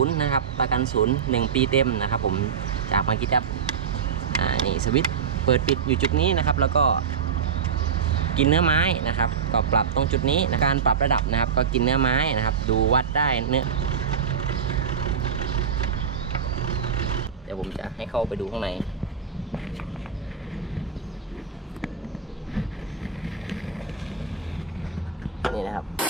ศูนย์นะครับ ประกันศูนย์หนึ่งปีเต็มนะครับผมจากมากิจับอ่านี่สวิตช์เปิดปิดอยู่จุดนี้นะครับ แล้วก็กินเนื้อไม้นะครับ ก็ปรับตรงจุดนี้นะการปรับระดับนะครับ ก็กินเนื้อไม้นะครับ ดูวัดได้เนื้อเดี๋ยวผมจะให้เข้าไปดูข้างในนี่นะครับ